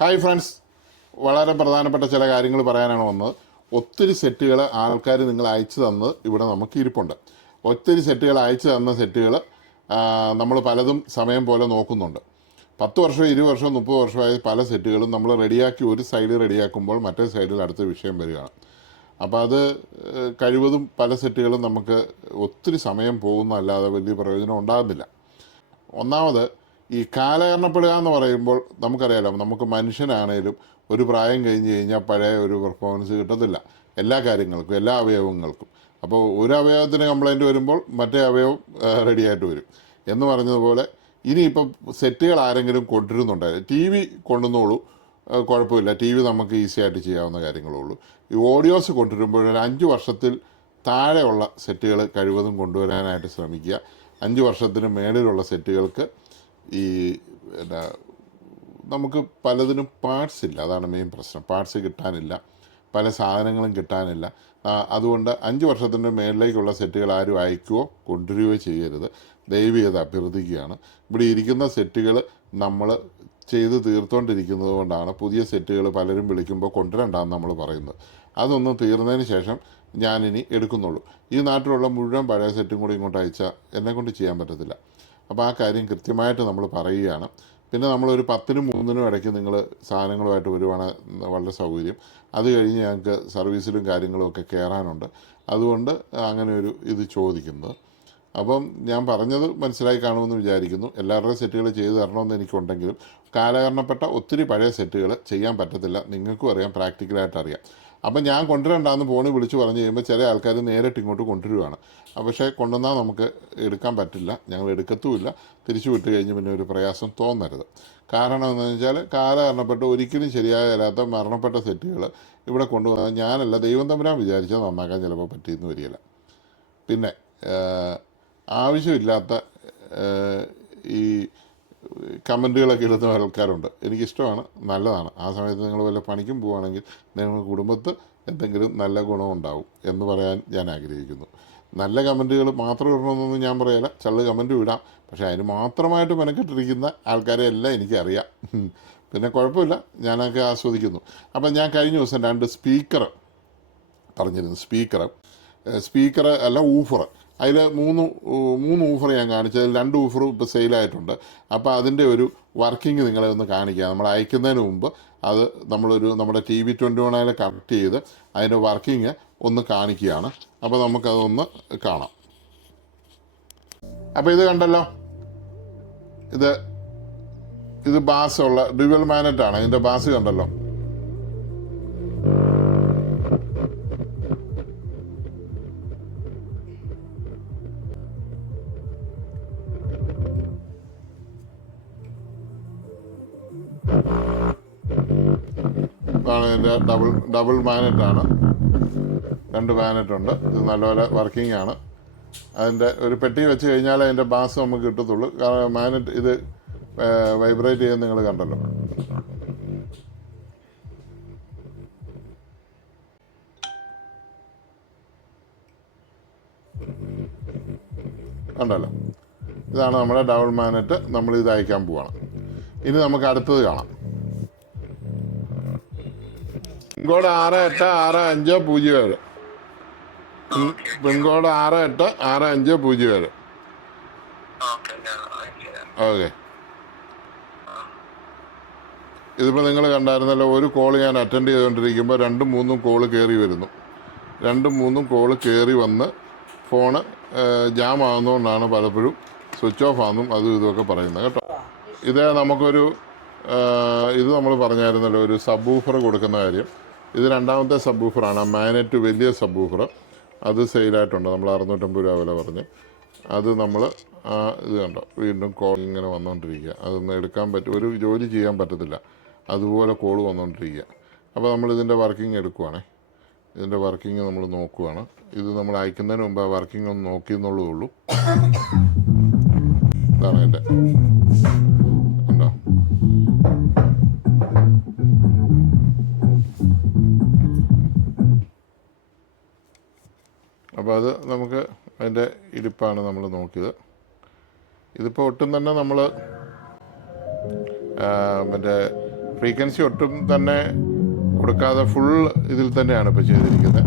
Hi friends, വളരെ പ്രധാനപ്പെട്ട ചില കാര്യങ്ങൾ പറയാനാണ് വന്നത്. ഒത്തിരി സെറ്റുകൾ ആൾക്കാർ നിങ്ങൾ അയച്ചു തന്ന് ഇവിടെ നമുക്ക് ഇരിപ്പുണ്ട്. ഒത്തിരി സെറ്റുകൾ അയച്ചു തന്ന സെറ്റുകൾ നമ്മൾ പലതും സമയം പോലെ നോക്കുന്നുണ്ട്. 10 വർഷം 20 വർഷം 30 വർഷമായി പല സെറ്റുകളും നമ്മൾ റെഡിയാക്കി ഒരു സൈഡ് റെഡിയാക്കുമ്പോൾ മറ്റേ സൈഡിൽ അടുത്ത വിഷയം വരികയാണ്. അപ്പോൾ അത് കഴിവതും പല സെറ്റുകളും നമുക്ക് ഒത്തിരി സമയം പോകുന്നതല്ലാതെ വലിയ പ്രയോജനം ഉണ്ടാകുന്നില്ല. ഒന്നാമത് ഈ കാലഹരണപ്പെടുക എന്ന് പറയുമ്പോൾ നമുക്കറിയാലോ, നമുക്ക് മനുഷ്യനാണേലും ഒരു പ്രായം കഴിഞ്ഞ് കഴിഞ്ഞാൽ പഴയ ഒരു പെർഫോമൻസ് കിട്ടത്തില്ല എല്ലാ കാര്യങ്ങൾക്കും, എല്ലാ അവയവങ്ങൾക്കും. അപ്പോൾ ഒരു അവയവത്തിന് കംപ്ലൈൻറ്റ് വരുമ്പോൾ മറ്റേ അവയവം റെഡിയായിട്ട് വരും എന്ന് പറഞ്ഞതുപോലെ ഇനിയിപ്പം സെറ്റുകൾ ആരെങ്കിലും കൊണ്ടുവരുന്നുണ്ടായിരുന്നു, ടി വി കൊണ്ടുവന്നോളൂ, കുഴപ്പമില്ല, ടി വി നമുക്ക് ഈസി ആയിട്ട് ചെയ്യാവുന്ന കാര്യങ്ങളേ ഉള്ളൂ. ഈ ഓഡിയോസ് കൊണ്ടുവരുമ്പോൾ ഒരു 5 വർഷത്തിൽ താഴെയുള്ള സെറ്റുകൾ കഴിവതും കൊണ്ടുവരാനായിട്ട് ശ്രമിക്കുക. 5 വർഷത്തിന് മേളിലുള്ള സെറ്റുകൾക്ക് ഈ എന്നാ നമുക്ക് പലതിനും പാർട്സ് ഇല്ല, അതാണ് മെയിൻ പ്രശ്നം. പാർട്സ് കിട്ടാനില്ല, പല സാധനങ്ങളും കിട്ടാനില്ല. അതുകൊണ്ട് 5 വർഷത്തിൻ്റെ മേളിലേക്കുള്ള സെറ്റുകൾ ആരും അയക്കുകയോ കൊണ്ടുവരികയോ ചെയ്യരുത്, ദയവ് ചെയ്ത് അഭ്യർത്ഥിക്കുകയാണ്. ഇവിടെ ഇരിക്കുന്ന സെറ്റുകൾ നമ്മൾ ചെയ്ത് തീർത്തുകൊണ്ടിരിക്കുന്നത് കൊണ്ടാണ് പുതിയ സെറ്റുകൾ പലരും വിളിക്കുമ്പോൾ കൊണ്ടുവരണ്ടെന്ന് നമ്മൾ പറയുന്നത്. അതൊന്നും തീർന്നതിന് ശേഷം ഞാനിനി എടുക്കുന്നുള്ളൂ. ഈ നാട്ടിലുള്ള മുഴുവൻ പഴയ സെറ്റും കൂടി ഇങ്ങോട്ട് അയച്ചാൽ എന്നെക്കൊണ്ട് ചെയ്യാൻ പറ്റത്തില്ല. അപ്പോൾ ആ കാര്യം കൃത്യമായിട്ട് നമ്മൾ പറയുകയാണ്. പിന്നെ നമ്മളൊരു 10-നും 3-നും ഇടയ്ക്ക് നിങ്ങൾ സാധനങ്ങളുമായിട്ട് വരുവാണ് വളരെ സൗകര്യം. അത് കഴിഞ്ഞ് ഞങ്ങൾക്ക് സർവീസിലും കാര്യങ്ങളും ഒക്കെ കയറാനുണ്ട്. അതുകൊണ്ട് അങ്ങനെ ഒരു ഇത് ചോദിക്കുന്നത്. അപ്പം ഞാൻ പറഞ്ഞത് മനസ്സിലായി കാണുമെന്ന് വിചാരിക്കുന്നു. എല്ലാവരുടെയും സെറ്റുകൾ ചെയ്തു തരണമെന്ന് എനിക്കുണ്ടെങ്കിലും കാലഹരണപ്പെട്ട ഒത്തിരി പഴയ സെറ്റുകൾ ചെയ്യാൻ പറ്റത്തില്ല, നിങ്ങൾക്കും അറിയാം, പ്രാക്ടിക്കലായിട്ട് അറിയാം. അപ്പം ഞാൻ കൊണ്ടുവരണ്ടാന്ന് ഫോണിൽ വിളിച്ച് പറഞ്ഞു കഴിയുമ്പോൾ ചില ആൾക്കാർ നേരിട്ട് ഇങ്ങോട്ട് കൊണ്ടുവരുവാണ്. പക്ഷേ കൊണ്ടുവന്നാൽ നമുക്ക് എടുക്കാൻ പറ്റില്ല, ഞങ്ങൾ എടുക്കത്തുമില്ല. തിരിച്ചു വിട്ട് കഴിഞ്ഞ് പിന്നെ ഒരു പ്രയാസം തോന്നരുത്. കാരണം എന്താണെന്ന് വെച്ചാൽ കാലഹരണപ്പെട്ട് ഒരിക്കലും ശരിയാകാത്ത മരണപ്പെട്ട സെറ്റുകൾ ഇവിടെ കൊണ്ടുവന്നാൽ ഞാനല്ല, ദൈവം തമ്പുരാൻ വിചാരിച്ചാൽ നന്നാക്കാൻ ചിലപ്പോൾ പറ്റിയെന്ന് വരികയില്ല. പിന്നെ ആവശ്യമില്ലാത്ത ഈ കമൻറ്റുകളൊക്കെ ഇടുന്ന ആൾക്കാരുണ്ട്. എനിക്കിഷ്ടമാണ്, നല്ലതാണ്. ആ സമയത്ത് നിങ്ങൾ വല്ല പണിക്കും പോവുകയാണെങ്കിൽ നിങ്ങളുടെ കുടുംബത്ത് എന്തെങ്കിലും നല്ല ഗുണമുണ്ടാവും എന്ന് പറയാൻ ഞാൻ ആഗ്രഹിക്കുന്നു. നല്ല കമൻറ്റുകൾ മാത്രം ഇടണമെന്നൊന്നും ഞാൻ പറയില്ല, ചള്ള് കമൻറ്റും ഇടാം. പക്ഷേ അതിന് മാത്രമായിട്ട് മെനക്കെട്ടിരിക്കുന്ന ആൾക്കാരെ എല്ലാം എനിക്കറിയാം. പിന്നെ കുഴപ്പമില്ല, ഞാനൊക്കെ ആസ്വദിക്കുന്നു. അപ്പം ഞാൻ കഴിഞ്ഞ ദിവസം 2 സ്പീക്കർ പറഞ്ഞിരുന്നു. സ്പീക്കർ അല്ല, ഊഫർ. അതിൽ മൂന്ന് ഊഫർ ഞാൻ കാണിച്ചത്. അതിൽ 2 ഊഫറും ഇപ്പോൾ സെയിലായിട്ടുണ്ട്. അപ്പോൾ അതിൻ്റെ ഒരു വർക്കിംഗ് നിങ്ങളെ ഒന്ന് കാണിക്കുക. നമ്മൾ അയക്കുന്നതിന് മുമ്പ് അത് നമ്മുടെ TV 21 കണക്ട് ചെയ്ത് അതിൻ്റെ വർക്കിംഗ് ഒന്ന് കാണിക്കുകയാണ്. അപ്പോൾ നമുക്കതൊന്ന് കാണാം. അപ്പോൾ ഇത് കണ്ടല്ലോ, ഇത് ബാസുള്ള ഡ്യുവൽ മാഗ്നറ്റാണ്. ഇതിൻ്റെ ബാസ് കണ്ടല്ലോ. ഇതാണ് ഇതിൻ്റെ ഡബിൾ മാഗ്നറ്റാണ്. 2 മാഗ്നറ്റുണ്ട്. ഇത് നല്ലപോലെ വർക്കിംഗ് ആണ്. അതിൻ്റെ ഒരു പെട്ടി വെച്ച് കഴിഞ്ഞാൽ അതിൻ്റെ ബാസ് നമുക്ക് കിട്ടത്തുള്ളൂ. കാരണം മാഗ്നറ്റ് ഇത് വൈബ്രേറ്റ് ചെയ്യുന്നത് നിങ്ങൾ കണ്ടല്ലോ. കണ്ടല്ലോ, ഇതാണ് നമ്മുടെ ഡബിൾ മാഗ്നറ്റ്. നമ്മൾ ഇത് അയക്കാൻ പോവാണ്. ഇനി നമുക്ക് അടുത്തത് കാണാം. പിൻകോഡ് 686507. പിൻകോഡ് 686507. ഓക്കെ. ഇതിപ്പോൾ നിങ്ങൾ കണ്ടായിരുന്നല്ലോ, ഒരു കോൾ ഞാൻ അറ്റൻഡ് ചെയ്തുകൊണ്ടിരിക്കുമ്പോൾ 2-3 കോള് കയറി വരുന്നു. 2-3 കോള് കയറി വന്ന് ഫോണ് ജാം ആകുന്നതുകൊണ്ടാണ് പലപ്പോഴും സ്വിച്ച് ഓഫ് ആണെന്നും അതും ഇതുമൊക്കെ പറയുന്നത് കേട്ടോ. ഇത് നമുക്കൊരു ഇത് നമ്മൾ പറഞ്ഞായിരുന്നല്ലോ, ഒരു സബ് ഊഫർ കൊടുക്കുന്ന കാര്യം. ഇത് 2ാമത്തെ സബ് ഊഫറാണ്. മാഗ്നറ്റ് വലിയ സബ് ഊഫർ. അത് സെയിലായിട്ടുണ്ട്. നമ്മൾ 650 രൂപ വില പറഞ്ഞ്. അത് നമ്മൾ ഇത് കണ്ടോ, വീണ്ടും കോൾ ഇങ്ങനെ വന്നുകൊണ്ടിരിക്കുക. അതൊന്നും എടുക്കാൻ പറ്റും, ഒരു ജോലി ചെയ്യാൻ പറ്റത്തില്ല, അതുപോലെ കോൾ വന്നുകൊണ്ടിരിക്കുക. അപ്പോൾ നമ്മളിതിൻ്റെ വർക്കിംഗ് എടുക്കുവാണേ. ഇതിൻ്റെ വർക്കിംഗ് നമ്മൾ നോക്കുവാണ്. ഇത് നമ്മൾ അയക്കുന്നതിന് മുമ്പ് ആ വർക്കിംഗ് ഒന്ന് നോക്കിയെന്നുള്ളതേ ഉള്ളൂ. ഇതാണ് എൻ്റെ ഉണ്ടോ. അപ്പോൾ അത് നമുക്ക് അതിൻ്റെ ഇരിപ്പാണ് നമ്മൾ നോക്കിയത്. ഇതിപ്പോൾ ഒട്ടും തന്നെ നമ്മൾ മറ്റേ ഫ്രീക്വൻസി ഒട്ടും തന്നെ കൊടുക്കാതെ ഫുൾ ഇതിൽ തന്നെയാണ് ഇപ്പോൾ ചെയ്തിരിക്കുന്നത്.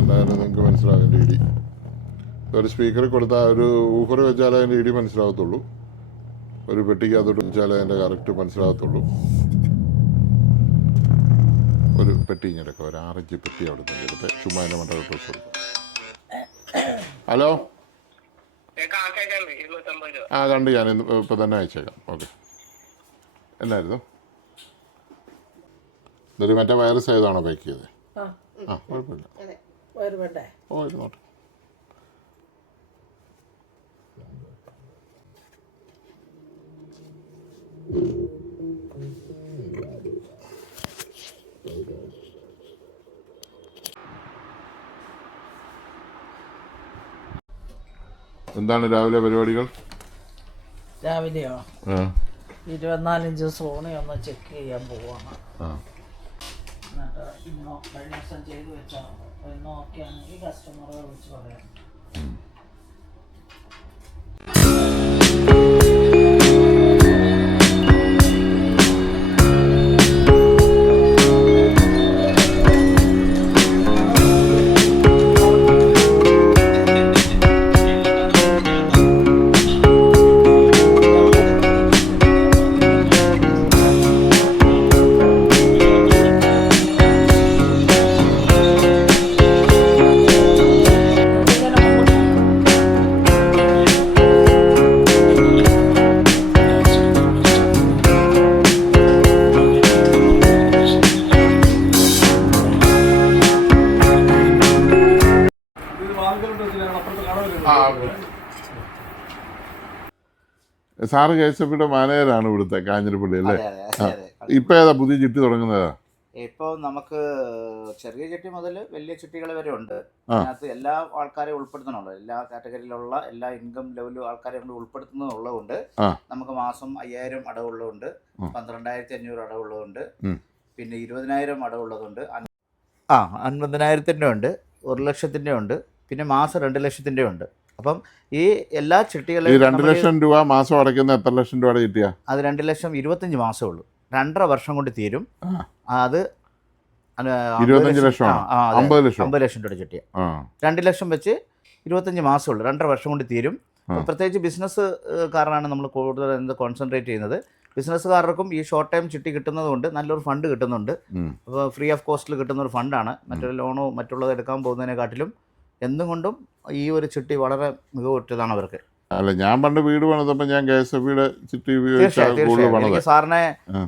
എന്തായാലും നിങ്ങൾക്ക് മനസ്സിലാകും ഡി ഡി. ഒരു സ്പീക്കറിൽ കൊടുത്താൽ ഒരു ഊഫർ വെച്ചാൽ അതിൻ്റെ ഇടി മനസ്സിലാകത്തുള്ളൂ, ഒരു പെട്ടിക്ക് അതോട്ട് വെച്ചാൽ അതിൻ്റെ കറക്റ്റ് മനസ്സിലാകത്തുള്ളൂ. ഒരു പെട്ടി ഇങ്ങനെയൊക്കെ ഒരു 6 ഇഞ്ച് പെട്ടി അവിടെ നിന്ന് എടുത്ത് ചുമ്മാ അതിൻ്റെ മണ്ട കൊടുക്കും. ഹലോ, ആ കണ്ട് ഞാൻ ഇപ്പോൾ തന്നെ അയച്ചേക്കാം. ഓക്കെ, എന്നായിരുന്നു ഇതൊരു മറ്റേ വൈറസ് ആയതാണോ പാക്ക് ചെയ്തത്? ആ കുഴപ്പമില്ല, ഓ ഇരുന്നോട്ടെ. എന്താണ് രാവിലെ പരിപാടികൾ? രാവിലെയോ? 24 ഇഞ്ച് സോണി ഒന്ന് ചെക്ക് ചെയ്യാൻ പോവാണ്. എന്നിട്ട് ഇന്നോ കഴിഞ്ഞ ദിവസം ചെയ്ത് വെച്ചാൽ ഇന്നോ ഒക്കെ ആണെങ്കിൽ കസ്റ്റമറെ വിളിച്ച് പറയാം. സാറ് KSFBയുടെ മാനേജറാണ് ഇവിടുത്തെ കാഞ്ഞിരപ്പള്ളി അല്ലേ? ഇപ്പം ഏതാ പുതിയ ചിട്ടി തുടങ്ങുന്നതാ? ഇപ്പോൾ നമുക്ക് ചെറിയ ചിട്ടി മുതൽ വലിയ ചിട്ടികൾ വരെ ഉണ്ട്. അതിനകത്ത് എല്ലാ ആൾക്കാരെയും ഉൾപ്പെടുത്തണമല്ലോ, എല്ലാ കാറ്റഗറിയിലുള്ള എല്ലാ ഇൻകം ലെവലും ആൾക്കാരെ നമ്മൾ ഉൾപ്പെടുത്തുന്നതുള്ളതുകൊണ്ട് നമുക്ക് മാസം 5000 അടവുള്ളതുണ്ട്, 12500 അടവുള്ളതുണ്ട്, പിന്നെ 20000 അടവുള്ളതുണ്ട്, 50,000 ഉണ്ട്, 1 ലക്ഷത്തിൻ്റെ ഉണ്ട്, പിന്നെ മാസം 2 ലക്ഷത്തിൻ്റെ ഉണ്ട്. അപ്പം ഈ എല്ലാ ചിട്ടികളും 2 ലക്ഷം രൂപ മാസം അടയ്ക്കുന്ന എത്ര ലക്ഷം രൂപയുടെ ചിട്ടിയാ? അത് 2 ലക്ഷം 25 മാസമേ ഉള്ളൂ, 2.5 വർഷം കൊണ്ട് തീരും. അത് 25 ലക്ഷമാണ്, 50 ലക്ഷം രൂപയുടെ ചിട്ടിയ. 2 ലക്ഷം വെച്ച് 25 മാസമേ ഉള്ളൂ, 2.5 വർഷം കൊണ്ട് തീരും. പ്രത്യേകിച്ച് ബിസിനസ്സുകാരനാണ് നമ്മൾ കൂടുതൽ കോൺസെൻട്രേറ്റ് ചെയ്യുന്നത്. ബിസിനസ്സുകാർക്കും ഈ ഷോർട്ട് ടൈം ചിട്ടി കിട്ടുന്നത് കൊണ്ട് നല്ലൊരു ഫണ്ട് കിട്ടുന്നുണ്ട്. അപ്പോൾ ഫ്രീ ഓഫ് കോസ്റ്റിൽ കിട്ടുന്ന ഒരു ഫണ്ടാണ്. മറ്റൊരു ലോണോ മറ്റുള്ളത് എടുക്കാൻ പോകുന്നതിനെക്കാട്ടിലും എന്തുകൊണ്ടും ഈ ഒരു ചിട്ടി വളരെ മികവുറ്റതാണ് അവർക്ക്. അല്ല, ഞാൻ പണ്ട് വീട് പണിതപ്പോൾ ഞാൻ KSFBയുടെ ചിട്ടി എനിക്ക് സാറിനെ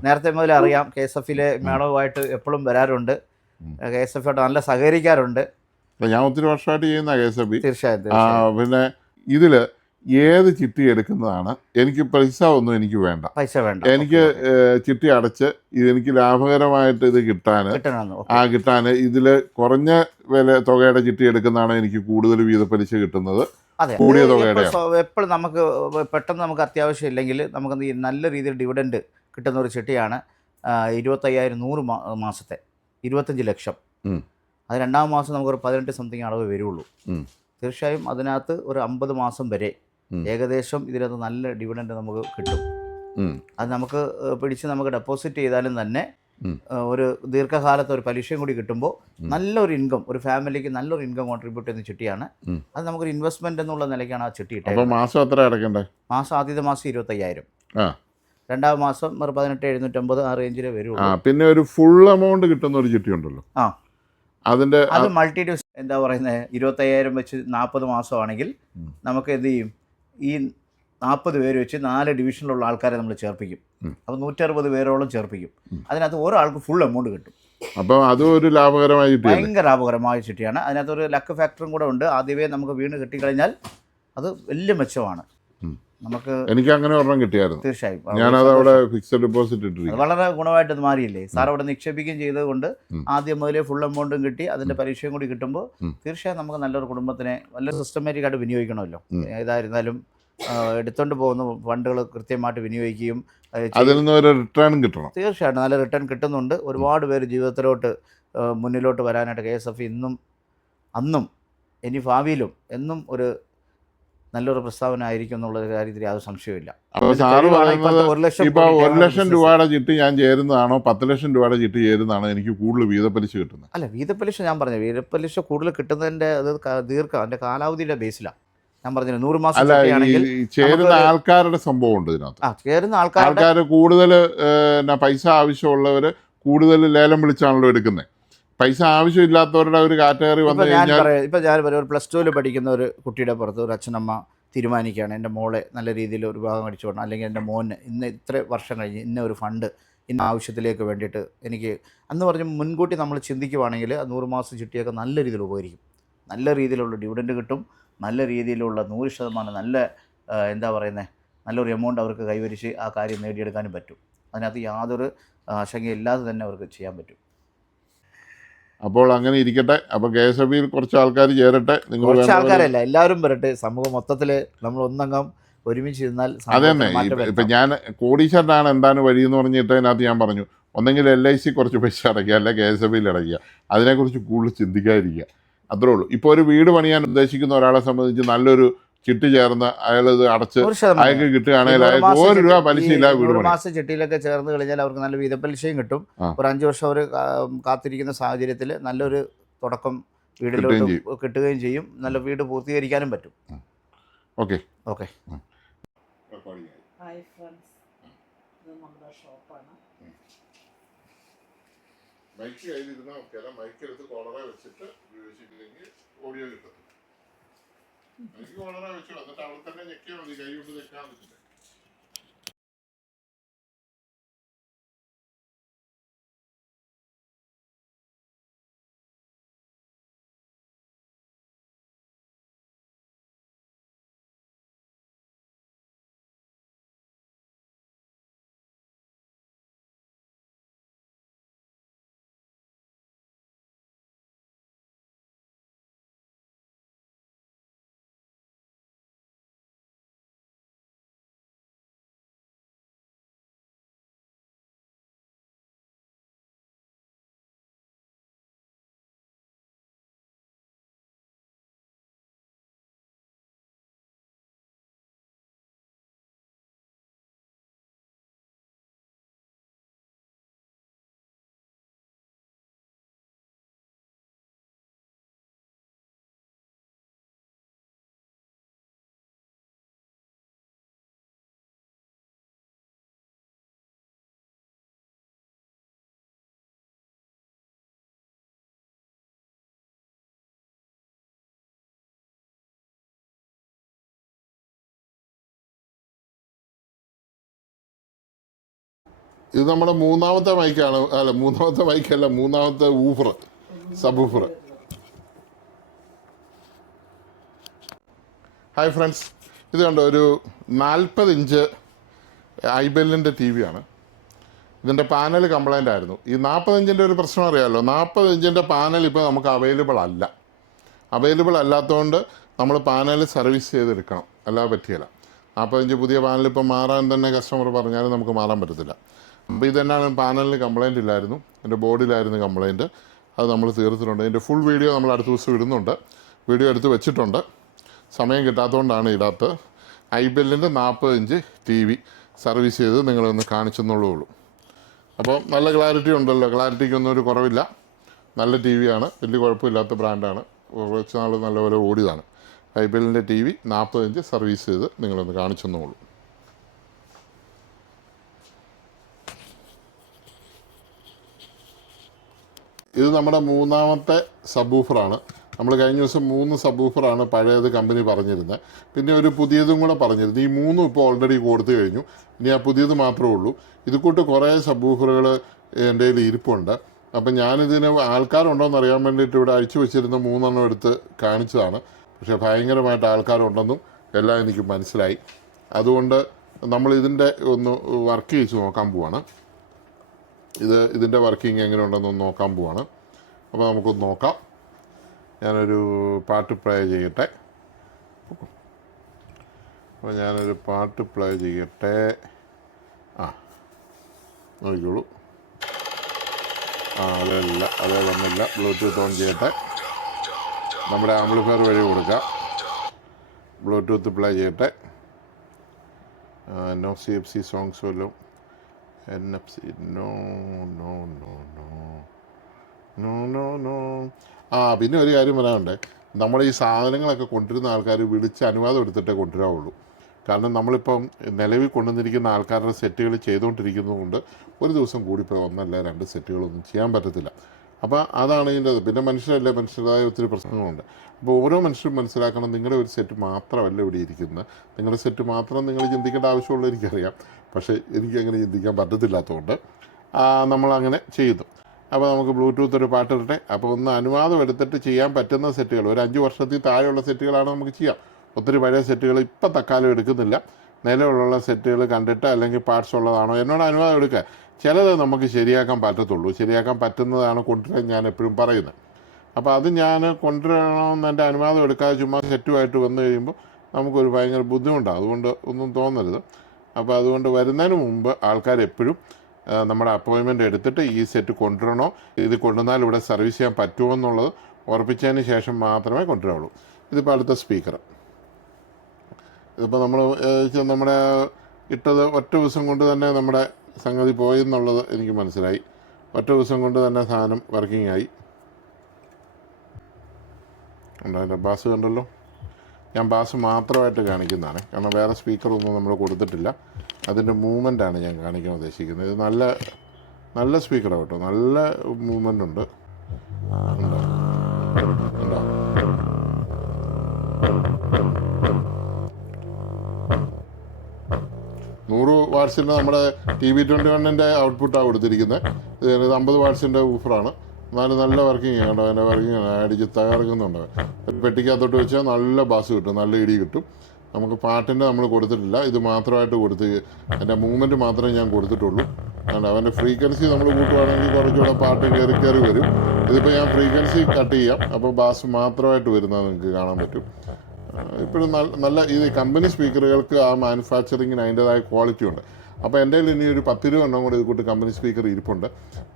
നേരത്തെ മുതലേ അറിയാം. KSFിലെ മേഡവുമായിട്ട് എപ്പോഴും വരാറുണ്ട്, KSFയോട് നല്ല സഹകരിക്കാറുണ്ട്. ഞാൻ ഒത്തിരി വർഷമായിട്ട് ചെയ്യുന്ന KSFB. തീർച്ചയായും. പിന്നെ ഇതിൽ ഏത് ചിട്ടി എടുക്കുന്നതാണ് എനിക്ക് പൈസ ഒന്നും എനിക്ക് വേണ്ട, എനിക്ക് ചിട്ടി അടച്ച് എനിക്ക് ലാഭകരമായിട്ട് ഇത് കിട്ടാൻ ഇതിൽ കുറഞ്ഞ തുകയുടെ ചിട്ടി എടുക്കുന്നതാണ് എനിക്ക് കൂടുതൽ വീതപ്പലിശ കിട്ടുന്നത്. കൂടിയ തുകയുടെ എപ്പോഴും നമുക്ക് പെട്ടെന്ന് നമുക്ക് അത്യാവശ്യം ഇല്ലെങ്കിൽ നമുക്ക് നല്ല രീതിയിൽ ഡിവിഡൻഡ് കിട്ടുന്ന ഒരു ചിട്ടിയാണ് 25,100 മാസത്തെ 25 ലക്ഷം. അത് 2ാം മാസം നമുക്കൊരു 18 സംതിങ് അളവ് വരുള്ളൂ. തീർച്ചയായും അതിനകത്ത് ഒരു 50 മാസം വരെ ഏകദേശം ഇതിനകത്ത് നല്ല ഡിവിഡൻഡ് നമുക്ക് കിട്ടും. അത് നമുക്ക് പിടിച്ച് നമുക്ക് ഡെപ്പോസിറ്റ് ചെയ്താലും തന്നെ ഒരു ദീർഘകാലത്ത് ഒരു പലിശയും കൂടി കിട്ടുമ്പോൾ നല്ലൊരു ഇൻകം, ഒരു ഫാമിലിക്ക് നല്ലൊരു ഇൻകം കോൺട്രിബ്യൂട്ട് ചെയ്യുന്ന ചിട്ടിയാണ്. അത് നമുക്കൊരു ഇൻവെസ്റ്റ്മെന്റ് എന്നുള്ള നിലയ്ക്കാണ് ആ ചിട്ടി ഇട്ടത്. മാസം എത്ര അടയ്ക്കണ്ടേ? മാസം ആദ്യത്തെ മാസം 25,000, 2ാം മാസം 18,750 ആ റേഞ്ചിലേ വരുള്ളൂ. പിന്നെ ഒരു ഫുൾ എമൗണ്ട് കിട്ടുന്ന ഒരു ചിട്ടി ഉണ്ടല്ലോ, അത് മൾട്ടി ഡ്യൂസ് എന്താ പറയുന്നത്, 25,000 വെച്ച് 40 മാസമാണെങ്കിൽ നമുക്ക് എന്ത് ചെയ്യും, ഈ 40 പേര് വെച്ച് 4 ഡിവിഷനിലുള്ള ആൾക്കാരെ നമ്മൾ ചേർപ്പിക്കും. അപ്പോൾ 160 പേരോളം ചേർപ്പിക്കും. അതിനകത്ത് ഒരാൾക്ക് ഫുൾ എമൗണ്ട് കിട്ടും. അപ്പം അതും ഒരു ലാഭകരമായ ചിട്ടി, ഭയങ്കര ലാഭകരമായ ചിട്ടിയാണ്. അതിനകത്തൊരു ലക്ക് ഫാക്ടറും കൂടെ ഉണ്ട്. ആദ്യമേ നമുക്ക് വീണ് കിട്ടിക്കഴിഞ്ഞാൽ അത് വലിയ മെച്ചമാണ്. നമുക്ക് എനിക്ക് അങ്ങനെ ഒരെണ്ണം കിട്ടിയായിരുന്നു. തീർച്ചയായും ഞാനത് അവിടെ ഫിക്സഡ് ഡെപ്പോസിറ്റ് ഇട്ടിരിക്കും. വളരെ ഗുണമായിട്ട് അത് മാറിയില്ലേ സാർ? അവിടെ നിക്ഷേപിക്കുകയും ചെയ്തതുകൊണ്ട് ആദ്യം മുതലേ ഫുൾ എമൗണ്ടും കിട്ടി, അതിൻ്റെ പരീക്ഷയും കൂടി കിട്ടുമ്പോൾ തീർച്ചയായും നമുക്ക് നല്ലൊരു കുടുംബത്തിനെ നല്ല സിസ്റ്റമാറ്റിക് ആയിട്ട് വിനിയോഗിക്കണമല്ലോ. ഏതായിരുന്നാലും എടുത്തുകൊണ്ട് പോകുന്ന ഫണ്ടുകൾ കൃത്യമായിട്ട് വിനിയോഗിക്കുകയും അതിൽ നിന്ന് ഒരു റിട്ടേൺ കിട്ടണം. തീർച്ചയായിട്ടും നല്ല റിട്ടേൺ കിട്ടുന്നുണ്ട്. ഒരുപാട് പേര് ജീവിതത്തിലോട്ട് മുന്നിലോട്ട് വരാനായിട്ട് KSF ഇന്നും അന്നും ഇനി ഭാവിയിലും എന്നും ഒരു നല്ലൊരു പ്രസ്താവന ആയിരിക്കും എന്നുള്ള കാര്യത്തിൽ യാതൊരു സംശയമില്ല. അപ്പോൾ സാറ് പറയുന്നത് $1 ലക്ഷം ഇപ്പോൾ കോടി 1 ലക്ഷം രൂപയുടെ ചിട്ടി ഞാൻ ചേരുന്നതാണോ 10 ലക്ഷം രൂപയുടെ ചിട്ടി ചേരുന്നതാണോ എനിക്ക് കൂടുതൽ വീതപ്പലിശ കിട്ടുന്നത്? അല്ല, വീതപ്പലിശ ഞാൻ പറഞ്ഞു, വീതപ്പലിശ കൂടുതൽ കിട്ടുന്നതിൻ്റെ അത് അതിൻ്റെ കാലാവധിയുടെ ബേസിലാണ് ഞാൻ പറഞ്ഞത്. 100 മാസം അല്ല, ചിട്ടിയാണെങ്കിൽ ഈ ചേരുന്ന ആൾക്കാരുടെ സംഭവം ഉണ്ട് ഇതിനകത്ത്. ചേരുന്ന ആൾക്കാരുടെ ആൾക്കാർ കൂടുതൽ പൈസ ആവശ്യമുള്ളവർ കൂടുതൽ ലേലം വിളിച്ചാണല്ലോ എടുക്കുന്നത്. പൈസ ആവശ്യമില്ലാത്തവരുടെ ഒരു കാറ്റഗറി വന്നു കഴിഞ്ഞാൽ ഇപ്പം ഞാൻ പറയാം, ഒരു +2 പഠിക്കുന്ന ഒരു കുട്ടിയുടെ പുറത്ത് ഒരു അച്ഛനമ്മ തീരുമാനിക്കുകയാണ് എൻ്റെ മോളെ നല്ല രീതിയിൽ ഒരു വിഭാഗം അടിച്ചു വിടണം, അല്ലെങ്കിൽ എൻ്റെ മോന് ഇന്ന് ഇത്ര വർഷം കഴിഞ്ഞ് ഇന്ന ഒരു ഫണ്ട് ഇന്ന ആവശ്യത്തിലേക്ക് വേണ്ടിയിട്ട് എനിക്ക് അന്ന് പറഞ്ഞ് മുൻകൂട്ടി നമ്മൾ ചിന്തിക്കുവാണെങ്കിൽ 100 മാസം ചിട്ടിയൊക്കെ നല്ല രീതിയിൽ ഉപകരിക്കും. നല്ല രീതിയിലുള്ള ഡിവിഡൻഡ് കിട്ടും, നല്ല രീതിയിലുള്ള 100% നല്ല എന്താ പറയുന്നത് നല്ലൊരു എമൗണ്ട് അവർക്ക് കൈവരിച്ച് ആ കാര്യം നേടിയെടുക്കാനും പറ്റും. അതിനകത്ത് യാതൊരു ആശങ്കയില്ലാതെ തന്നെ അവർക്ക് ചെയ്യാൻ പറ്റും. അപ്പോൾ അങ്ങനെ ഇരിക്കട്ടെ. അപ്പോൾ KSFBയിൽ കുറച്ച് ആൾക്കാർ ചേരട്ടെ. നിങ്ങൾ കുറച്ച് ആൾക്കാരല്ല, എല്ലാവരും വരട്ടെ. സമൂഹം മൊത്തത്തിൽ നമ്മൾ ഒന്നംഗം ഒരുമിച്ച് ഇരുന്നാൽ അതന്നെ. ഇപ്പം ഞാൻ കോടീശ്വരനാണ് എന്താണ് വഴി എന്ന് പറഞ്ഞിട്ട് അതിനകത്ത് ഞാൻ പറഞ്ഞു, ഒന്നെങ്കിൽ LIC കുറച്ച് പൈസ അടയ്ക്കുക, അല്ലെ KSFBയിൽ അടയ്ക്കുക. അതിനെക്കുറിച്ച് കൂടുതൽ ചിന്തിക്കാതിരിക്കുക, അത്രേ ഉള്ളൂ. ഇപ്പോൾ ഒരു വീട് പണിയാൻ ഉദ്ദേശിക്കുന്ന ഒരാളെ സംബന്ധിച്ച് നല്ലൊരു ചിട്ടി ചേർന്ന് അയാളത് അടച്ച് അയാൾക്ക് കിട്ടുകയാണെങ്കിൽ അയാൾക്ക് ₹1 പലിശയില്ല വീട് പണി. മാസം ചിട്ടിയിലൊക്കെ ചേർന്ന് കഴിഞ്ഞാൽ അവർക്ക് നല്ല വീതപ്പലിശയും കിട്ടും. ഒരു 5 വർഷം അവർ കാത്തിരിക്കുന്ന സാഹചര്യത്തിൽ നല്ലൊരു തുടക്കം വീടിലോട്ട് കിട്ടുകയും ചെയ്യും. നല്ല വീട് പൂർത്തീകരിക്കാനും പറ്റും. ഓക്കെ. ഹായ് ഫ്രണ്ട്സ്, ഇത് നമ്മുടെ ഷോപ്പാണ്. മൈക്ക് കയ്യിലിരുന്ന മൈക്കെടുത്ത് കോളറെ വെച്ചിട്ട് ഉപയോഗിച്ചില്ലെങ്കിൽ ഓഡിയോ കിട്ടും. എനിക്ക് കോളറെ വെച്ചു, എന്നിട്ട് അവിടെ തന്നെ ഞെക്കിയാൽ മതി, കൈ കൊണ്ട് ഞെക്കാൻ പറ്റില്ല. ഇത് നമ്മുടെ മൂന്നാമത്തെ മൈക്കാണ്. അല്ല, മൂന്നാമത്തെ മൈക്കല്ല, മൂന്നാമത്തെ woofer, sub woofer. Hi friends, ഇത് കണ്ടോ, ഒരു 40 ഇഞ്ച് ഐബെല്ലിൻ്റെ TV ആണ്. ഇതിൻ്റെ പാനൽ കംപ്ലൈൻ്റ് ആയിരുന്നു. ഈ 40 ഇഞ്ചിൻ്റെ ഒരു പ്രശ്നം അറിയാമല്ലോ, 40 ഇഞ്ചിൻ്റെ പാനൽ ഇപ്പോൾ നമുക്ക് അവൈലബിൾ അല്ലാത്തതുകൊണ്ട് നമ്മൾ പാനൽ സർവീസ് ചെയ്തെടുക്കണം, അല്ലാതെ പറ്റിയില്ല. 40 ഇഞ്ച് പുതിയ പാനൽ ഇപ്പം മാറാൻ തന്നെ കസ്റ്റമർ പറഞ്ഞാലും നമുക്ക് മാറാൻ പറ്റത്തില്ല. അപ്പോൾ ഇതെന്നാണ്, പാനലിന് കംപ്ലൈൻ്റ് ഇല്ലായിരുന്നു, എൻ്റെ ബോർഡിലായിരുന്നു കംപ്ലൈൻറ്റ്. അത് നമ്മൾ തീർത്തിട്ടുണ്ട്. ഇതിൻ്റെ ഫുൾ വീഡിയോ നമ്മൾ അടുത്ത ദിവസം ഇടുന്നുണ്ട്, വീഡിയോ എടുത്ത് വെച്ചിട്ടുണ്ട്. സമയം കിട്ടാത്തതുകൊണ്ടാണ് ഇടാത്ത. ഐബെല്ലിൻ്റെ 40 ഇഞ്ച് TV സർവീസ് ചെയ്ത് നിങ്ങളൊന്ന് കാണിച്ചെന്നുള്ളൂ. അപ്പോൾ നല്ല ക്ലാരിറ്റി ഉണ്ടല്ലോ, ക്ലാരിറ്റിക്കൊന്നും ഒരു കുറവില്ല. നല്ല TV ആണ്, വലിയ കുഴപ്പമില്ലാത്ത ബ്രാൻഡാണ്, കുറച്ച് നാൾ നല്ലപോലെ ഓടിയതാണ്. ഐബെല്ലിൻ്റെ TV 40 ഇഞ്ച് സർവീസ് ചെയ്ത് നിങ്ങളൊന്ന് കാണിച്ചെന്നുള്ളൂ. ഇത് നമ്മുടെ മൂന്നാമത്തെ സബ് ഊഫറാണ്. നമ്മൾ കഴിഞ്ഞ ദിവസം 3 സബ് ഊഫറാണ് പഴയത് കമ്പനി പറഞ്ഞിരുന്നത്. പിന്നെ ഒരു പുതിയതും കൂടെ പറഞ്ഞിരുന്നു. ഈ 3 ഇപ്പോൾ ഓൾറെഡി കൊടുത്തു കഴിഞ്ഞു. ഇനി ആ പുതിയത് മാത്രമേ ഉള്ളൂ. ഇത് കൂട്ട് കുറേ സബ് ഊഫറുകൾ എൻ്റെ കയ്യിൽ ഇരിപ്പുണ്ട്. അപ്പം ഞാനിതിന് ആൾക്കാരുണ്ടോയെന്ന് അറിയാൻ വേണ്ടിയിട്ട് ഇവിടെ അയച്ചു വെച്ചിരുന്ന 3 എണ്ണം എടുത്ത് കാണിച്ചതാണ്. പക്ഷേ ഭയങ്കരമായിട്ട് ആൾക്കാരുണ്ടെന്നും എല്ലാം എനിക്ക് മനസ്സിലായി. അതുകൊണ്ട് നമ്മൾ ഇതിൻ്റെ ഒന്ന് വർക്ക് ചെയ്ത് നോക്കാൻ പോവാണ്. ഇതിൻ്റെ വർക്കിംഗ് എങ്ങനെ ഉണ്ടെന്നൊന്ന് നോക്കാൻ പോവാണ്. അപ്പോൾ നമുക്കൊന്ന് നോക്കാം. ഞാനൊരു പാട്ട് പ്ലേ ചെയ്യട്ടെ. നോക്കിക്കോളൂ. അതേ വന്നില്ല. ബ്ലൂടൂത്ത് ഓൺ ചെയ്യട്ടെ. നമ്മുടെ ആംപ്ലിഫയർ വഴി കൊടുക്കാം. ബ്ലൂടൂത്ത് പ്ലേ ചെയ്യട്ടെ. നോ CFC സോങ്സ് വല്ലതും. NFC no no no no no no no. പിന്നെ ഒരു കാര്യം പറയാനുണ്ട്. നമ്മൾ ഈ സാധനങ്ങളൊക്കെ കൊണ്ടുവരുന്ന ആൾക്കാർ വിളിച്ച് അനുവാദം എടുത്തിട്ടേ കൊണ്ടുവരാവുള്ളൂ. കാരണം നമ്മളിപ്പം നിലവിൽ കൊണ്ടുവന്നിരിക്കുന്ന ആൾക്കാരുടെ സെറ്റുകൾ ചെയ്തുകൊണ്ടിരിക്കുന്നതുകൊണ്ട് ഒരു ദിവസം കൂടിപ്പോയി 1 അല്ല 2 സെറ്റുകളൊന്നും ചെയ്യാൻ പറ്റത്തില്ല. അപ്പോൾ അതാണ് ഇതിൻ്റെ. പിന്നെ മനുഷ്യരല്ലേ, മനുഷ്യരായ ഒത്തിരി പ്രശ്നങ്ങളുണ്ട്. അപ്പോൾ ഓരോ മനുഷ്യരും മനസ്സിലാക്കണം, നിങ്ങളുടെ ഒരു സെറ്റ് മാത്രമല്ല ഇവിടെ ഇരിക്കുന്നത്. നിങ്ങളുടെ സെറ്റ് മാത്രം നിങ്ങൾ ചിന്തിക്കേണ്ട ആവശ്യമുള്ള എനിക്കറിയാം. പക്ഷേ എനിക്കങ്ങനെ ചിന്തിക്കാൻ പറ്റത്തില്ലാത്തതുകൊണ്ട് നമ്മളങ്ങനെ ചെയ്യുന്നു. അപ്പോൾ നമുക്ക് ബ്ലൂടൂത്ത് ഒരു പാട്ടിട്ടെ. അപ്പോൾ ഒന്ന് അനുവാദം എടുത്തിട്ട് ചെയ്യാൻ പറ്റുന്ന സെറ്റുകൾ, ഒരു 5 വർഷത്തിൽ താഴെയുള്ള സെറ്റുകളാണ് നമുക്ക് ചെയ്യാം. ഒത്തിരി പഴയ സെറ്റുകൾ ഇപ്പം തക്കാലം എടുക്കുന്നില്ല. നിലവിലുള്ള സെറ്റുകൾ കണ്ടിട്ട് അല്ലെങ്കിൽ പാർട്സ് ഉള്ളതാണോ എന്നോട് അനുവാദം എടുക്കുക. ചിലത് നമുക്ക് ശരിയാക്കാൻ പറ്റത്തുള്ളൂ. ശരിയാക്കാൻ പറ്റുന്നതാണ് കൊണ്ടുവരാൻ ഞാൻ എപ്പോഴും പറയുന്നത്. അപ്പോൾ അത് ഞാൻ കൊണ്ടുവരണമെന്ന് എൻ്റെ അനുവാദം എടുക്കാതെ ചുമ്മാ സെറ്റുമായിട്ട് വന്നു കഴിയുമ്പോൾ നമുക്കൊരു ഭയങ്കര ബുദ്ധിമുട്ടാണ്. അതുകൊണ്ട് ഒന്നും തോന്നരുത്. അപ്പോൾ അതുകൊണ്ട് വരുന്നതിന് മുമ്പ് ആൾക്കാരെപ്പോഴും നമ്മുടെ അപ്പോയിൻമെൻറ്റ് എടുത്തിട്ട് ഈ സെറ്റ് കൊണ്ടുവരണോ, ഇത് കൊണ്ടുവന്നാൽ ഇവിടെ സർവീസ് ചെയ്യാൻ പറ്റുമോ എന്നുള്ളത് ഉറപ്പിച്ചതിന് ശേഷം മാത്രമേ കൊണ്ടുവരാവുള്ളൂ. ഇതിപ്പോൾ അടുത്ത സ്പീക്കർ. ഇതിപ്പോൾ നമ്മുടെ ഇട്ടത് ഒറ്റ ദിവസം കൊണ്ട് തന്നെ നമ്മുടെ സംഗതി പോയി എന്നുള്ളത് എനിക്ക് മനസ്സിലായി. ഒറ്റ ദിവസം കൊണ്ട് തന്നെ സാധനം വർക്കിംഗ് ആയി. അതിൻ്റെ ബാസ് കണ്ടല്ലോ. ഞാൻ ബാസ് മാത്രമായിട്ട് കാണിക്കുന്നതാണ്, കാരണം വേറെ സ്പീക്കറൊന്നും നമ്മൾ കൊടുത്തിട്ടില്ല. അതിൻ്റെ മൂവ്മെൻറ്റാണ് ഞാൻ കാണിക്കാൻ ഉദ്ദേശിക്കുന്നത്. ഇത് നല്ല സ്പീക്കറാണ് കേട്ടോ, നല്ല മൂവ്മെൻ്റ് ഉണ്ട്. ഉണ്ടോ 100 വാട്ട്സിൻ്റെ നമ്മുടെ TV21 ഔട്ട്പുട്ടാണ് കൊടുത്തിരിക്കുന്നത്. ഇത് 50 വാട്ട്സിൻ്റെ ഊഫറാണ്. എന്നാലും നല്ല വർക്കിംഗ് ആണ് കേട്ടോ. അതിൻ്റെ വർക്കിംഗ് അടിച്ച് തകർക്കുന്നുണ്ട്. പെട്ടിക്കകത്തോട്ട് വെച്ചാൽ നല്ല ബാസ് കിട്ടും, നല്ല ഇടി കിട്ടും. നമുക്ക് പാട്ടിൻ്റെ നമ്മൾ കൊടുത്തിട്ടില്ല, ഇത് മാത്രമായിട്ട് കൊടുത്ത് അതിൻ്റെ മൂവ്മെൻറ്റ് മാത്രമേ ഞാൻ കൊടുത്തിട്ടുള്ളൂ. അതുകൊണ്ട് അവൻ്റെ ഫ്രീക്വൻസി നമ്മൾ കൂട്ടുവാണെങ്കിൽ കുറച്ചുകൂടെ പാട്ട് കയറി വരും. ഇതിപ്പോൾ ഞാൻ ഫ്രീക്വൻസി കട്ട് ചെയ്യാം, അപ്പോൾ ബാസ് മാത്രമായിട്ട് വരുന്നത് നിങ്ങൾക്ക് കാണാൻ പറ്റും. ഇപ്പോഴും നല്ല ഇത് കമ്പനി സ്പീക്കറുകൾക്ക് ആ മാനുഫാക്ചറിങ്ങിന് അതിൻ്റേതായ ക്വാളിറ്റി ഉണ്ട്. അപ്പോൾ എൻ്റെ കയ്യിൽ ഇനി ഒരു 10-20 എണ്ണം കൂടി ഇത് കൂട്ട് കമ്പനി സ്പീക്കർ ഇരിപ്പുണ്ട്.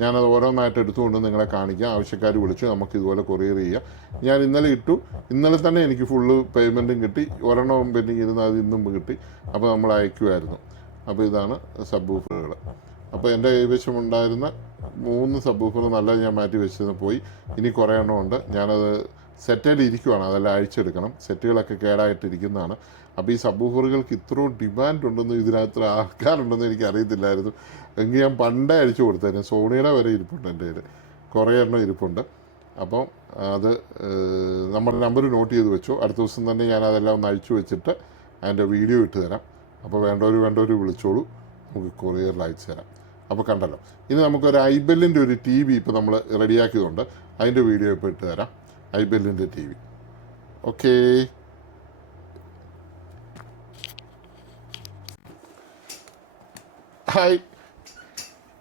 ഞാനത് ഓരോന്നായിട്ട് എടുത്തുകൊണ്ട് നിങ്ങളെ കാണിക്കാം. ആവശ്യക്കാർ വിളിച്ചു നമുക്ക് ഇതുപോലെ കൊറിയർ ചെയ്യാം. ഞാൻ ഇന്നലെ ഇട്ടു, ഇന്നലെ തന്നെ എനിക്ക് ഫുള്ള് പേയ്മെൻറ്റും കിട്ടി. ഒരെണ്ണവും പെൻഡിങ് ഇരുന്ന് അത് ഇന്നും കിട്ടി. അപ്പോൾ നമ്മൾ അയക്കുമായിരുന്നു. അപ്പോൾ ഇതാണ് സബ് വൂഫറുകൾ. അപ്പോൾ എൻ്റെ കൈവശം ഉണ്ടായിരുന്ന 3 സബ് വൂഫർ നല്ല ഞാൻ മാറ്റി വെച്ചത് പോയി. ഇനി കുറേ എണ്ണം ഉണ്ട്. ഞാനത് സെറ്റായിട്ട് ഇരിക്കുവാണ്, അതെല്ലാം അഴിച്ചെടുക്കണം. സെറ്റുകളൊക്കെ കേടായിട്ടിരിക്കുന്നതാണ്. അപ്പോൾ ഈ സബ് വൂഫറുകൾക്ക് ഇത്രയും ഡിമാൻഡ് ഉണ്ടെന്ന്, ഇതിനകത്ത് ആൾക്കാരുണ്ടെന്ന് എനിക്ക് അറിയത്തില്ലായിരുന്നു. എങ്കിൽ ഞാൻ പണ്ടേ അഴിച്ചു കൊടുത്തേനെ. സോണിയുടെ വരെ ഇരിപ്പുണ്ട് എൻ്റെ കയ്യിൽ, കുറേ എണ്ണം ഇരിപ്പുണ്ട്. അപ്പം അത് നമ്മുടെ നമ്പർ നോട്ട് ചെയ്ത് വെച്ചു. അടുത്ത ദിവസം തന്നെ ഞാൻ അതെല്ലാം ഒന്ന് അഴിച്ചു വെച്ചിട്ട് അതിൻ്റെ വീഡിയോ ഇട്ട് തരാം. അപ്പോൾ വേണ്ടവർ വിളിച്ചോളൂ, നമുക്ക് കൊറിയറിൽ അയച്ചു തരാം. അപ്പോൾ കണ്ടല്ലോ. ഇനി നമുക്കൊരു ഐബെല്ലിൻ്റെ ഒരു TV ഇപ്പോൾ നമ്മൾ റെഡിയാക്കിയതുകൊണ്ട് അതിൻ്റെ വീഡിയോ ഇപ്പോൾ ഇട്ട് തരാം. ഐബെല്ലിൻ്റെ TV. ഓക്കേ. ഹായ്,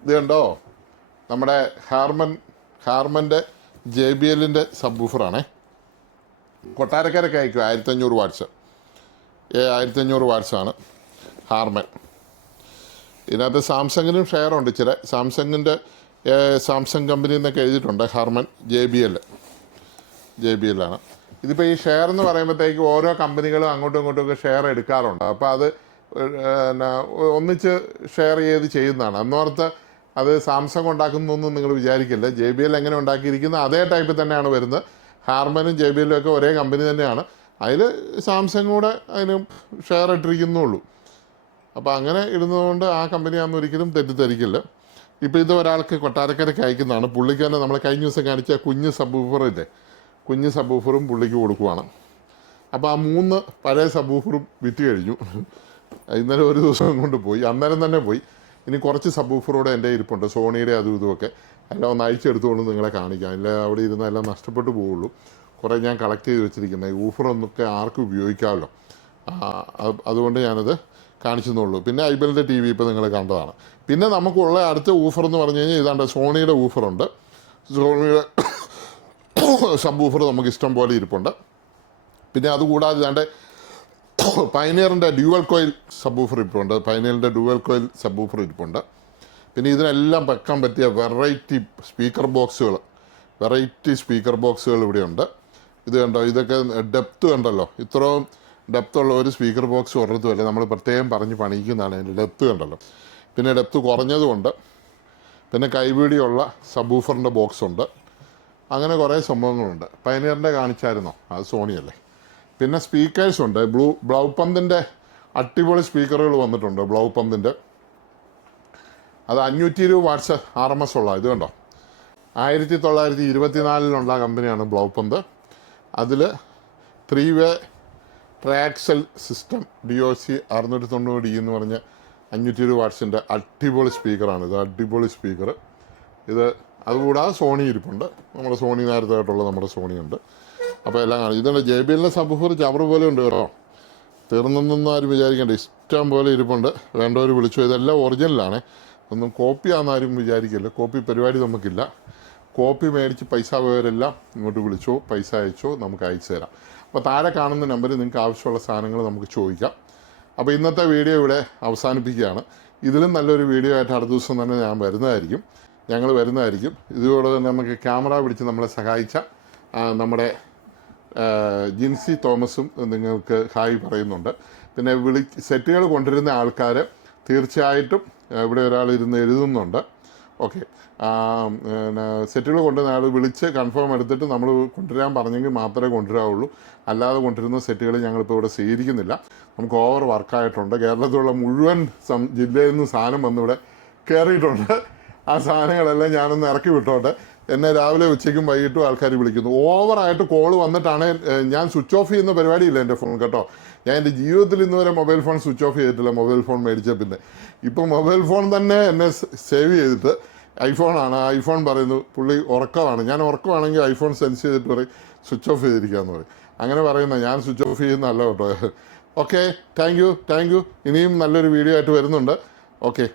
ഇത് കണ്ടോ നമ്മുടെ ഹാർമൻ്റെ JBLൻ്റെ സബ് വൂഫറാണേ. കൊട്ടാരക്കരയ്ക്ക് അയക്കും 1500 വാട്ട്സ്. 1500 വാട്ട്സാണ് ഹാർമൻ. ഇതിനകത്ത് സാംസങ്ങിനും ഷെയർ ഉണ്ട്. ഇച്ചിരി സാംസങ് കമ്പനി എന്നൊക്കെ എഴുതിയിട്ടുണ്ട്. ഹാർമൻ JBL ആണ്. ഇതിപ്പോൾ ഈ ഷെയർ എന്ന് പറയുമ്പോഴത്തേക്ക് ഓരോ കമ്പനികളും അങ്ങോട്ടും ഇങ്ങോട്ടും ഷെയർ എടുക്കാറുണ്ട്. അപ്പോൾ അത് ഒന്നിച്ച് ഷെയർ ചെയ്ത് ചെയ്യുന്നതാണ്. അന്നോർത്ത് അത് സാംസങ് ഉണ്ടാക്കുന്നൊന്നും നിങ്ങൾ വിചാരിക്കില്ല. JBL എങ്ങനെ ഉണ്ടാക്കിയിരിക്കുന്ന അതേ ടൈപ്പിൽ തന്നെയാണ് വരുന്നത്. ഹാർമനും JBLും ഒക്കെ ഒരേ കമ്പനി തന്നെയാണ്. അതിൽ സാംസങ് കൂടെ അതിന് ഷെയർ ഇട്ടിരിക്കുന്നുള്ളൂ. അപ്പോൾ അങ്ങനെ ഇടുന്നതുകൊണ്ട് ആ കമ്പനിയാണെന്ന് ഒരിക്കലും തെറ്റിദ്ധരിക്കില്ല. ഇപ്പോൾ ഇത് ഒരാൾക്ക് കൊട്ടാരക്കരയ്ക്ക് അയക്കുന്നതാണ്. പുള്ളിക്ക് തന്നെ നമ്മൾ കഴിഞ്ഞ ദിവസം കാണിച്ച കുഞ്ഞ് സബ് വൂഫറില്ലേ, കുഞ്ഞ് സബ് വൂഫറും പുള്ളിക്ക് കൊടുക്കുവാണ്. അപ്പോൾ ആ 3 പഴയ സബ് വൂഫറും വിറ്റ് കഴിഞ്ഞു. ഇന്നലെ ഒരു ദിവസം കൊണ്ട് പോയി, അന്നേരം തന്നെ പോയി. ഇനി കുറച്ച് സബ് വൂഫറോടെ എൻ്റെ ഇരിപ്പുണ്ട്, സോണിയുടെ അതും ഇതുമൊക്കെ. എല്ലാം ഒന്ന് അയച്ചെടുത്തുകൊണ്ട് നിങ്ങളെ കാണിക്കാം. ഇല്ല അവിടെ ഇരുന്ന് എല്ലാം നഷ്ടപ്പെട്ടു പോവുള്ളൂ. കുറേ ഞാൻ കളക്ട് ചെയ്ത് വെച്ചിരിക്കുന്നത്. ഈ ഊഫറൊന്നൊക്കെ ആർക്കും ഉപയോഗിക്കാമല്ലോ, അതുകൊണ്ട് ഞാനത് കാണിച്ചെന്നുള്ളൂ. പിന്നെ ഐബെല്ലിൻ്റെ TV ഇപ്പോൾ നിങ്ങൾ കണ്ടതാണ്. പിന്നെ നമുക്കുള്ള അടുത്ത ഊഫർ എന്ന് പറഞ്ഞു കഴിഞ്ഞാൽ ഇതാണ്ട് സോണിയുടെ ഊഫറുണ്ട്. സോണിയുടെ സബ് ഊഫർ നമുക്ക് ഇഷ്ടം പോലെ ഇരിപ്പുണ്ട്. പിന്നെ അതുകൂടാതെ ഇതാണ്ട് പൈനിയറിൻ്റെ ഡ്യുവൽ കോയിൽ സബ് ഊഫർ ഇരിപ്പുണ്ട്. പൈനിയറിൻ്റെ ഡ്യുവൽ കോയിൽ സബ് ഊഫർ ഇരിപ്പുണ്ട്. പിന്നെ ഇതിനെല്ലാം വെക്കാൻ പറ്റിയ വെറൈറ്റി സ്പീക്കർ ബോക്സുകൾ ഇവിടെയുണ്ട്. ഇത് കണ്ടോ, ഇതൊക്കെ ഡെപ്ത് കണ്ടല്ലോ, ഇത്രയും ഡെപ്തുള്ള ഒരു സ്പീക്കർ ബോക്സ് ഒരിടത്തുമല്ല, നമ്മൾ പ്രത്യേകം പറഞ്ഞ് പണിയിക്കുന്നതാണ് അതിൻ്റെ ഡെപ്ത് കണ്ടല്ലോ. പിന്നെ ഡെപ്ത് കുറഞ്ഞതുകൊണ്ട്, പിന്നെ കൈവീടിയുള്ള സബൂഫറിൻ്റെ ബോക്സ് ഉണ്ട്, അങ്ങനെ കുറേ സംഭവങ്ങളുണ്ട്. പയനിയറിൻ്റെ കാണിച്ചായിരുന്നോ? അത് സോണിയല്ലേ. പിന്നെ സ്പീക്കേഴ്സ് ഉണ്ട്. ബ്ലൗ പന്തിൻ്റെ അടിപൊളി സ്പീക്കറുകൾ വന്നിട്ടുണ്ട്. ബ്ലൗ പന്തിൻ്റെ അത് 520 വാട്ട്സ് RMS ഉള്ള. ഇത് കണ്ടോ, 1924 കമ്പനിയാണ് ബ്ലൗ പന്ത്. അതിൽ 3-വേ ട്രാക്സൽ സിസ്റ്റം DOC 690D എന്ന് പറഞ്ഞ 520 വാട്ട്സിൻ്റെ അടിപൊളി സ്പീക്കറാണ് ഇത്. അടിപൊളി സ്പീക്കർ ഇത്. അതുകൂടാതെ സോണി ഇരിപ്പുണ്ട്. നമ്മുടെ സോണി നേരത്തെ ആയിട്ടുള്ള നമ്മുടെ സോണി ഉണ്ട്. അപ്പോൾ എല്ലാം കാണും. ഇതുണ്ട് JBLൻ്റെ സബ്വൂഫർ ചവർ പോലെ ഉണ്ട് കേട്ടോ. തീർന്നൊന്നും ആരും വിചാരിക്കേണ്ട, ഇഷ്ടം പോലെ ഇരിപ്പുണ്ട്. വേണ്ടവർ വിളിച്ചു. ഇതെല്ലാം ഒറിജിനലാണ്, ഒന്നും കോപ്പിയാണെന്ന് ആരും വിചാരിക്കില്ല. കോപ്പി പരിപാടി നമുക്കില്ല. കോപ്പി മേടിച്ച് പൈസ പോയവരെല്ലാം ഇങ്ങോട്ട് വിളിച്ചോ, പൈസ അയച്ചോ, നമുക്ക് അയച്ചു തരാം. അപ്പോൾ താഴെ കാണുന്ന നമ്പറിൽ നിങ്ങൾക്ക് ആവശ്യമുള്ള സാധനങ്ങൾ നമുക്ക് ചോദിക്കാം. അപ്പോൾ ഇന്നത്തെ വീഡിയോ ഇവിടെ അവസാനിപ്പിക്കുകയാണ്. ഇതിലും നല്ലൊരു വീഡിയോ ആയിട്ട് അടുത്ത ദിവസം തന്നെ ഞങ്ങൾ വരുന്നതായിരിക്കും. ഇതുകൂടെ തന്നെ നമുക്ക് ക്യാമറ പിടിച്ച് നമ്മളെ സഹായിച്ച നമ്മുടെ ജിൻസി തോമസും നിങ്ങൾക്ക് ഹായ് പറയുന്നുണ്ട്. പിന്നെ സെറ്റുകൾ കൊണ്ടുവരുന്ന ആൾക്കാർ തീർച്ചയായിട്ടും ഇവിടെ ഒരാൾ ഇരുന്ന് എഴുതുന്നുണ്ട്. ഓക്കെ, സെറ്റുകൾ കൊണ്ടുവരുന്ന ആൾ വിളിച്ച് കൺഫേം എടുത്തിട്ട് നമ്മൾ കൊണ്ടുവരാൻ പറഞ്ഞെങ്കിൽ മാത്രമേ കൊണ്ടുവരാവുള്ളൂ. അല്ലാതെ കൊണ്ടുവരുന്ന സെറ്റുകൾ ഞങ്ങളിപ്പോൾ ഇവിടെ സ്വീകരിക്കുന്നില്ല. നമുക്ക് ഓവർ വർക്കായിട്ടുണ്ട്. കേരളത്തിലുള്ള മുഴുവൻ ജില്ലയിൽ നിന്ന് സാധനം വന്നിവിടെ കയറിയിട്ടുണ്ട്. ആ സാധനങ്ങളെല്ലാം ഞാനൊന്ന് ഇറക്കി വിട്ടോട്ടെ. എന്നെ രാവിലെ ഉച്ചയ്ക്കും വൈകിട്ടും ആൾക്കാർ വിളിക്കുന്നു. ഓവറായിട്ട് കോൾ വന്നിട്ടാണ്. ഞാൻ സ്വിച്ച് ഓഫ് ചെയ്യുന്ന പരിപാടിയില്ല എൻ്റെ ഫോൺ കേട്ടോ. ഞാൻ എൻ്റെ ജീവിതത്തിൽ ഇന്ന് വരെ മൊബൈൽ ഫോൺ സ്വിച്ച് ഓഫ് ചെയ്തിട്ടില്ല. മൊബൈൽ ഫോൺ മേടിച്ച പിന്നെ ഇപ്പോൾ മൊബൈൽ ഫോൺ തന്നെ എന്നെ സേവ് ചെയ്തിട്ട് ഐഫോണാണ്. ഐഫോൺ പറയുന്നു പുള്ളി ഉറക്കമാണ്. ഞാൻ ഉറക്കമാണെങ്കിൽ ഐഫോൺ സെൻസ് ചെയ്തിട്ട് പറയും സ്വിച്ച് ഓഫ് ചെയ്തിരിക്കുകയെന്ന് പറയും. അങ്ങനെ പറയുന്ന ഞാൻ സ്വിച്ച് ഓഫ് ചെയ്യുന്നതല്ല കേട്ടോ. Okay, thank you. ഇനിയും നല്ലൊരു വീഡിയോ ആയിട്ട് വരുന്നുണ്ട്. ഓക്കെ.